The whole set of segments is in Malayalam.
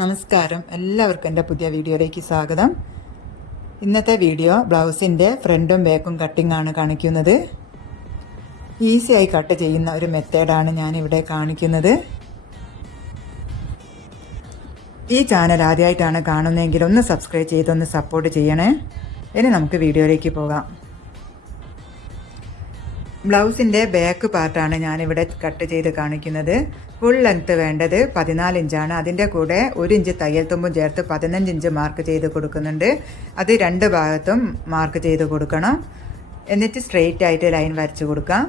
നമസ്കാരം, എല്ലാവർക്കും എൻ്റെ പുതിയ വീഡിയോയിലേക്ക് സ്വാഗതം. ഇന്നത്തെ വീഡിയോ ബ്ലൗസിൻ്റെ ഫ്രണ്ടും ബാക്കും കട്ടിംഗ് ആണ് കാണിക്കുന്നത്. ഈസിയായി കട്ട് ചെയ്യുന്ന ഒരു മെത്തേഡാണ് ഞാനിവിടെ കാണിക്കുന്നത്. ഈ ചാനൽ ആദ്യമായിട്ടാണ് കാണുന്നതെങ്കിൽ ഒന്ന് സബ്സ്ക്രൈബ് ചെയ്തൊന്ന് സപ്പോർട്ട് ചെയ്യണേ. ഇനി നമുക്ക് വീഡിയോയിലേക്ക് പോകാം. ബ്ലൗസിൻ്റെ ബാക്ക് പാർട്ടാണ് ഞാനിവിടെ കട്ട് ചെയ്ത് കാണിക്കുന്നത്. ഫുൾ ലെങ്ത്ത് വേണ്ടത് 14 ഇഞ്ചാണ്. അതിൻ്റെ കൂടെ 1 ഇഞ്ച് തയ്യൽ തുമ്പും ചേർത്ത് 15 ഇഞ്ച് മാർക്ക് ചെയ്ത് കൊടുക്കുന്നുണ്ട്. അത് രണ്ട് ഭാഗത്തും മാർക്ക് ചെയ്ത് കൊടുക്കണം. എന്നിട്ട് സ്ട്രെയിറ്റ് ആയിട്ട് ലൈൻ വരച്ച് കൊടുക്കാം.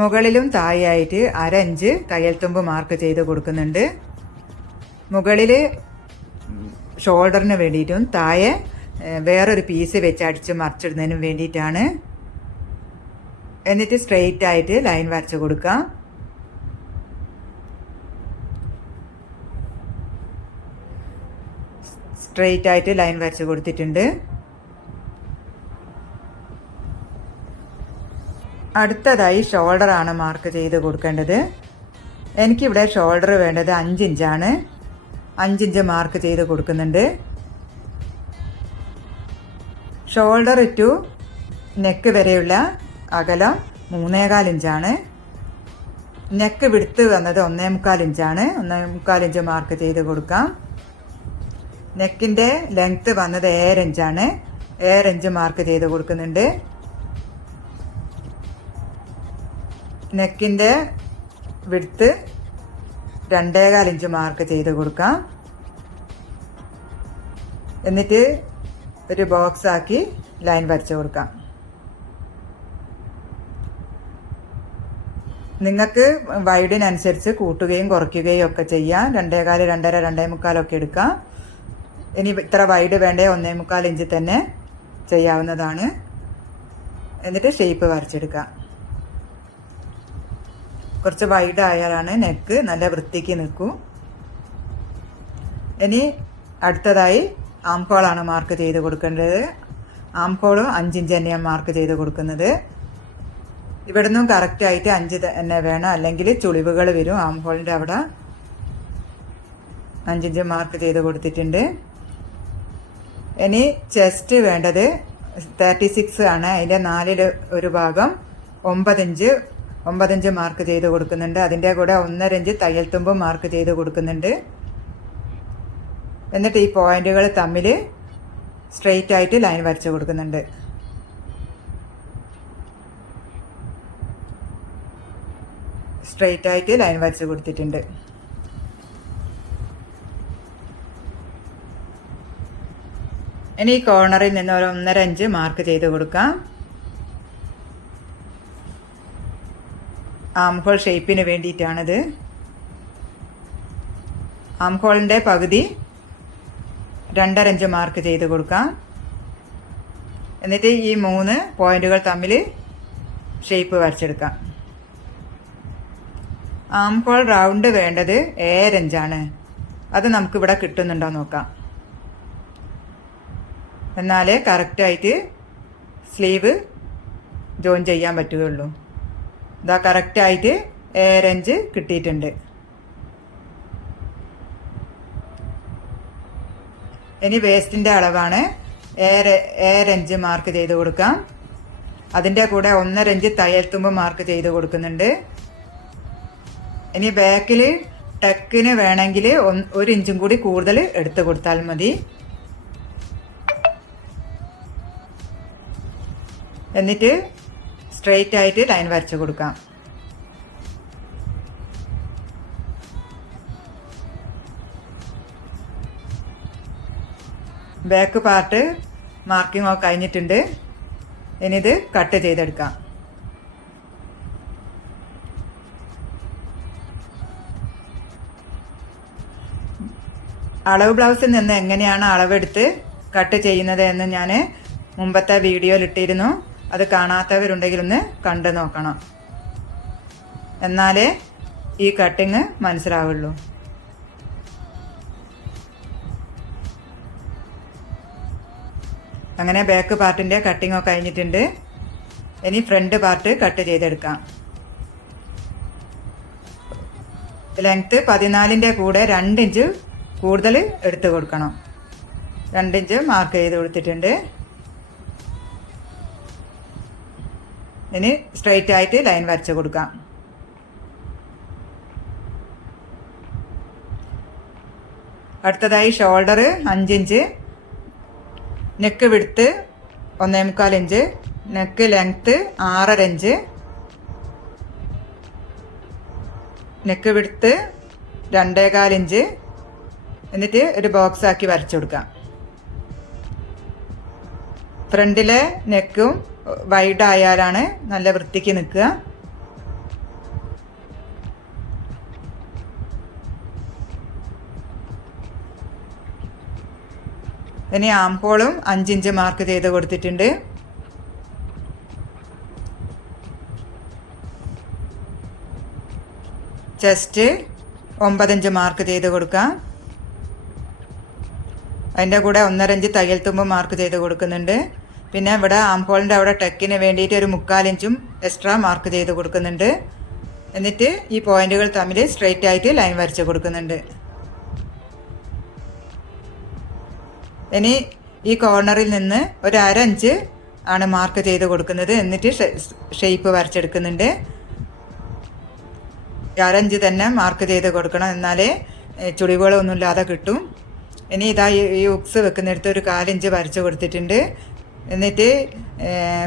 മുകളിലും താഴെയായിട്ട് 1/2 ഇഞ്ച് തയ്യൽ തുമ്പ് മാർക്ക് ചെയ്ത് കൊടുക്കുന്നുണ്ട്. മുകളിൽ ഷോൾഡറിന് വേണ്ടിയിട്ടും താഴെ വേറൊരു പീസ് വെച്ച് അടിച്ച് മറിച്ചിടുന്നതിനും വേണ്ടിയിട്ടാണ്. എന്നിട്ട് സ്ട്രെയിറ്റ് ആയിട്ട് ലൈൻ വരച്ച് കൊടുക്കാം. സ്ട്രെയിറ്റ് ആയിട്ട് ലൈൻ വരച്ച് കൊടുത്തിട്ടുണ്ട്. അടുത്തതായി ഷോൾഡറാണ് മാർക്ക് ചെയ്ത് കൊടുക്കേണ്ടത്. എനിക്കിവിടെ ഷോൾഡർ വേണ്ടത് 5 ഇഞ്ചാണ്. 5 ഇഞ്ച് മാർക്ക് ചെയ്ത് കൊടുക്കുന്നുണ്ട്. ഷോൾഡർ ടു നെക്ക് വരെയുള്ള അകലം 3.25 ഇഞ്ചാണ്. നെക്ക് വിടുത്ത് വന്നത് 1.25 ഇഞ്ചാണ്. 1.25 ഇഞ്ച് മാർക്ക് ചെയ്ത് കൊടുക്കാം. നെക്കിൻ്റെ ലെങ്ത്ത് വന്നത് 7 ഇഞ്ചാണ്. 7 ഇഞ്ച് മാർക്ക് ചെയ്ത് കൊടുക്കുന്നുണ്ട്. നെക്കിൻ്റെ വിടുത്ത് 2.25 ഇഞ്ച് മാർക്ക് ചെയ്ത് കൊടുക്കാം. എന്നിട്ട് ഒരു ബോക്സ് ആക്കി ലൈൻ വരച്ച് കൊടുക്കാം. നിങ്ങൾക്ക് വൈഡിനനുസരിച്ച് കൂട്ടുകയും കുറയ്ക്കുകയും ഒക്കെ ചെയ്യാം. 2.25, 2.5, 2.25 ഒക്കെ എടുക്കാം. ഇനി ഇത്ര വൈഡ് വേണ്ടേ 1.25 ഇഞ്ച് തന്നെ ചെയ്യാവുന്നതാണ്. എന്നിട്ട് ഷേപ്പ് വരച്ചെടുക്കാം. കുറച്ച് വൈഡ് ആയാലാണ് നെക്ക് നല്ല വൃത്തിക്ക് നിൽക്കൂ. ഇനി അടുത്തതായി ആം ഹോളാണ് മാർക്ക് ചെയ്ത് കൊടുക്കേണ്ടത്. ആം ഹോളും 5 ഇഞ്ച് തന്നെയാണ് മാർക്ക് ചെയ്ത് കൊടുക്കുന്നത്. ഇവിടുന്നും കറക്റ്റായിട്ട് 5 തന്നെ വേണം, അല്ലെങ്കിൽ ചുളിവുകൾ വരും. ആം ഹോളിൻ്റെ അവിടെ 5 ഇഞ്ച് മാർക്ക് ചെയ്ത് കൊടുത്തിട്ടുണ്ട്. ഇനി ചെസ്റ്റ് വേണ്ടത് 36 ആണ്. അതിൻ്റെ 4 ഒരു ഭാഗം 9 ഇഞ്ച് മാർക്ക് ചെയ്ത് കൊടുക്കുന്നുണ്ട്. അതിൻ്റെ കൂടെ 1.5 ഇഞ്ച് തയ്യൽ തുമ്പും മാർക്ക് ചെയ്ത് കൊടുക്കുന്നുണ്ട്. എന്നിട്ട് ഈ പോയിന്റുകൾ തമ്മിൽ സ്ട്രെയിറ്റ് ആയിട്ട് ലൈൻ വരച്ച് കൊടുക്കുന്നുണ്ട്. സ്ട്രെയിറ്റ് ആയിട്ട് ലൈൻ വരച്ച് കൊടുത്തിട്ടുണ്ട്. ഇനി ഈ കോർണറിൽ നിന്ന് ഒരു 1.5 ഇഞ്ച് മാർക്ക് ചെയ്ത് കൊടുക്കാം. Arm hole ഷേപ്പിന് വേണ്ടിയിട്ടാണിത്. ആം ഹോളിൻ്റെ പകുതി 2.5 ഇഞ്ച് മാർക്ക് ചെയ്ത് കൊടുക്കാം. എന്നിട്ട് ഈ 3 പോയിന്റുകൾ തമ്മിൽ ഷേപ്പ് വരച്ചെടുക്കാം. ആം ഹോൾ റൗണ്ട് വേണ്ടത് 7 ഇഞ്ചാണ്. അത് നമുക്കിവിടെ കിട്ടുന്നുണ്ടോ നോക്കാം. എന്നാലേ കറക്റ്റായിട്ട് സ്ലീവ് ജോയിൻ ചെയ്യാൻ പറ്റുകയുള്ളൂ. ഇതാ കറക്റ്റായിട്ട് 7 ഇഞ്ച് കിട്ടിയിട്ടുണ്ട്. ഇനി വേസ്റ്റിൻ്റെ അളവാണ് 7 ഇഞ്ച് മാർക്ക് ചെയ്ത് കൊടുക്കാം. അതിൻ്റെ കൂടെ 1.5 ഇഞ്ച് തയ്യൽ തുമ്പ് മാർക്ക് ചെയ്ത് കൊടുക്കുന്നുണ്ട്. ഇനി ബാക്കിൽ ടെക്കിന് വേണമെങ്കിൽ 1 ഇഞ്ചും കൂടി കൂടുതൽ എടുത്ത് കൊടുത്താൽ മതി. എന്നിട്ട് സ്ട്രെയിറ്റ് ആയിട്ട് ലൈൻ വരച്ച് കൊടുക്കാം. ബാക്ക് പാർട്ട് മാർക്കിംഗ് ഒക്കെ കഴിഞ്ഞിട്ടുണ്ട്. ഇനി ഇത് കട്ട് ചെയ്തെടുക്കാം. അളവ് ബ്ലൗസിൽ നിന്ന് എങ്ങനെയാണ് അളവെടുത്ത് കട്ട് ചെയ്യുന്നത് എന്ന് ഞാൻ മുമ്പത്തെ വീഡിയോയിൽ ഇട്ടിരുന്നു. അത് കാണാത്തവരുണ്ടെങ്കിൽ ഒന്ന് കണ്ടു നോക്കണം. എന്നാലേ ഈ കട്ടിങ് മനസ്സിലാവുള്ളൂ. അങ്ങനെ ബാക്ക് പാർട്ടിൻ്റെ കട്ടിങ് ഒക്കെ കഴിഞ്ഞിട്ടുണ്ട്. ഇനി ഫ്രണ്ട് പാർട്ട് കട്ട് ചെയ്തെടുക്കാം. ലെങ്ത്ത് 14-ൻ്റെ കൂടെ 2 ഇഞ്ച് കൂടുതൽ എടുത്ത് കൊടുക്കണം. 2 ഇഞ്ച് മാർക്ക് ചെയ്ത് കൊടുത്തിട്ടുണ്ട്. ഇനി സ്ട്രെയിറ്റ് ആയിട്ട് ലൈൻ വരച്ച് കൊടുക്കാം. അടുത്തതായി shoulder 5 inch, neck width 1.25 inch, neck length 6.5 inch, neck width 2.25 inch. എന്നിട്ട് ഒരു ബോക്സ് ആക്കി വരച്ചു കൊടുക്കാം. ഫ്രണ്ടിലെ നെക്കും വൈഡ് ആയാലാണ് നല്ല വൃത്തിക്ക് നിൽക്കുക. ഇനി ആം ഹോളും 5 ഇഞ്ച് മാർക്ക് ചെയ്ത് കൊടുത്തിട്ടുണ്ട്. ചെസ്റ്റ് 9 ഇഞ്ച് മാർക്ക് ചെയ്ത് കൊടുക്കാം. അതിൻ്റെ കൂടെ 1.5 ഇഞ്ച് തയ്യൽ തുമ്പ് മാർക്ക് ചെയ്ത് കൊടുക്കുന്നുണ്ട്. പിന്നെ ഇവിടെ ആം ഹോളിൻ്റെ അവിടെ ടെക്കിന് വേണ്ടിയിട്ട് ഒരു 3/4 ഇഞ്ചും എക്സ്ട്രാ മാർക്ക് ചെയ്ത് കൊടുക്കുന്നുണ്ട്. എന്നിട്ട് ഈ പോയിന്റുകൾ തമ്മിൽ സ്ട്രെയിറ്റ് ആയിട്ട് ലൈൻ വരച്ച് കൊടുക്കുന്നുണ്ട്. ഇനി ഈ കോർണറിൽ നിന്ന് ഒരു 1/2 ഇഞ്ച് ആണ് മാർക്ക് ചെയ്ത് കൊടുക്കുന്നത്. എന്നിട്ട് ഷേപ്പ് വരച്ചെടുക്കുന്നുണ്ട്. 1/2 ഇഞ്ച് തന്നെ മാർക്ക് ചെയ്ത് കൊടുക്കണം, എന്നാലേ ചുളിവുകളൊന്നും ഇല്ലാതെ കിട്ടും. ഇനി ഇതാ ഈ ഉക്സ് വെക്കുന്നിടത്ത് ഒരു 1/4 ഇഞ്ച് വരച്ച് കൊടുത്തിട്ടുണ്ട്. എന്നിട്ട്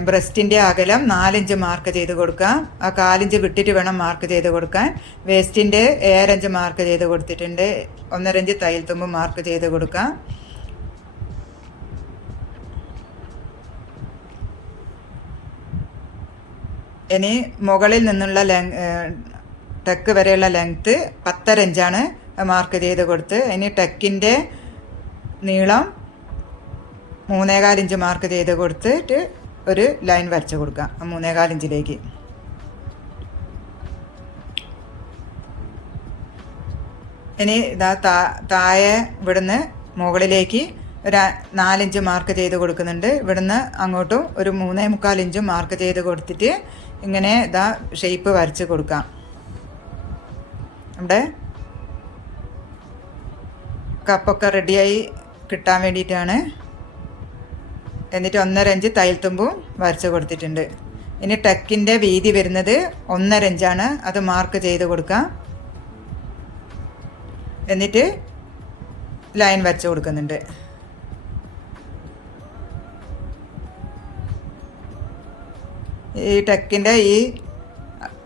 ബ്രസ്റ്റിൻ്റെ അകലം 4 ഇഞ്ച് മാർക്ക് ചെയ്ത് കൊടുക്കാം. ആ 1/4 ഇഞ്ച് വിട്ടിട്ട് വേണം മാർക്ക് ചെയ്ത് കൊടുക്കാൻ. വേസ്റ്റിൻ്റെ 7 ഇഞ്ച് മാർക്ക് ചെയ്ത് കൊടുത്തിട്ടുണ്ട്. 1.5 ഇഞ്ച് തയ്യൽ തുമ്പ് മാർക്ക് ചെയ്ത് കൊടുക്കാം. ഇനി മുകളിൽ നിന്നുള്ള ടെക്ക് വരെയുള്ള ലെങ്ത്ത് 10.5 ഇഞ്ചാണ് മാർക്ക് ചെയ്ത് കൊടുത്ത്. ഇനി ടെക്കിൻ്റെ നീളം 3.25 ഇഞ്ച് മാർക്ക് ചെയ്ത് കൊടുത്തിട്ട് ഒരു ലൈൻ വരച്ച് കൊടുക്കാം 3.25 ഇഞ്ചിലേക്ക്. ഇനി ഇതാ താഴെ ഇവിടുന്ന് മുകളിലേക്ക് ഒരു 4 ഇഞ്ച് മാർക്ക് ചെയ്ത് കൊടുക്കുന്നുണ്ട്. ഇവിടുന്ന് അങ്ങോട്ടും ഒരു 3.25 ഇഞ്ച് മാർക്ക് ചെയ്ത് കൊടുത്തിട്ട് ഇങ്ങനെ ഇതാ ഷേപ്പ് വരച്ച് കൊടുക്കാം. നമ്മുടെ കപ്പൊക്കെ റെഡിയായി കിട്ടാൻ വേണ്ടിയിട്ടാണ്. എന്നിട്ട് 1.5 ഇഞ്ച് തയ്യൽ തുമ്പും വരച്ച് കൊടുത്തിട്ടുണ്ട്. ഇനി ടെക്കിൻ്റെ വീതി വരുന്നത് 1.5 ഇഞ്ചാണ്, അത് മാർക്ക് ചെയ്ത് കൊടുക്കാം. എന്നിട്ട് ലൈൻ വരച്ച് കൊടുക്കുന്നുണ്ട്. ഈ ടെക്കിൻ്റെ ഈ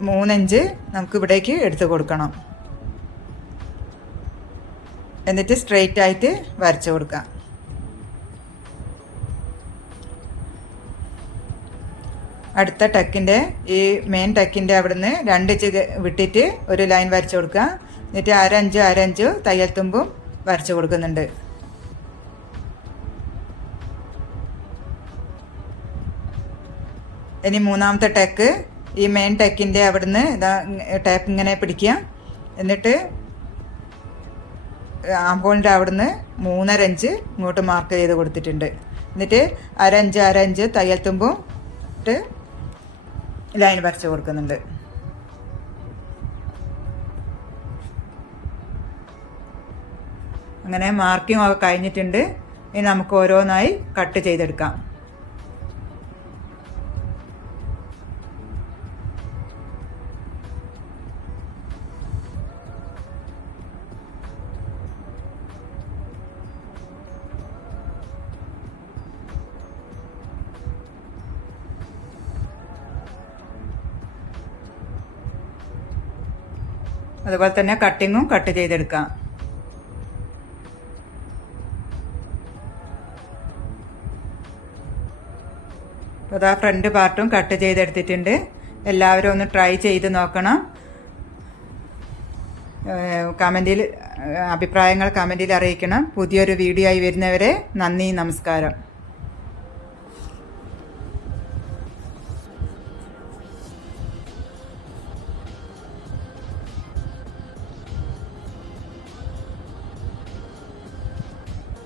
3 ഇഞ്ച് നമുക്ക് ഇവിടേക്ക് എടുത്ത് കൊടുക്കണം. എന്നിട്ട് സ്ട്രെയിറ്റ് ആയിട്ട് വരച്ച് കൊടുക്കാം. അടുത്ത ടെക്കിൻ്റെ ഈ മെയിൻ ടെക്കിൻ്റെ അവിടുന്ന് 2 ഇഞ്ച് വിട്ടിട്ട് ഒരു ലൈൻ വരച്ച് കൊടുക്കുക. എന്നിട്ട് 1/2 ഇഞ്ച് തയ്യൽ തുമ്പും വരച്ച് കൊടുക്കുന്നുണ്ട്. ഇനി മൂന്നാമത്തെ ടെക്ക് ഈ മെയിൻ ടെക്കിൻ്റെ അവിടുന്ന് ഇതാ ടേപ്പ് ഇങ്ങനെ പിടിക്കുക. എന്നിട്ട് ആംഹോളിൻ്റെ അവിടുന്ന് 3.5 ഇഞ്ച് ഇങ്ങോട്ട് മാർക്ക് ചെയ്ത് കൊടുത്തിട്ടുണ്ട്. എന്നിട്ട് 1/2 ഇഞ്ച് തയ്യൽ തുമ്പും ഇട്ട് ലൈൻ വരച്ച് കൊടുക്കുന്നുണ്ട്. അങ്ങനെ മാർക്കിംഗ് ഒക്കെ കഴിഞ്ഞിട്ടുണ്ട്. ഇനി നമുക്ക് ഓരോന്നായി കട്ട് ചെയ്തെടുക്കാം. അതുപോലെ തന്നെ കട്ടിങ്ങും കട്ട് ചെയ്തെടുക്കാം. അപ്പോൾ അതാ ഫ്രണ്ട് പാർട്ടും കട്ട് ചെയ്തെടുത്തിട്ടുണ്ട്. എല്ലാവരും ഒന്ന് ട്രൈ ചെയ്ത് നോക്കണം. അഭിപ്രായങ്ങൾ കമൻറ്റിൽ അറിയിക്കണം. പുതിയൊരു വീഡിയോ ആയി വരുന്നവരെ നന്ദി, നമസ്കാരം.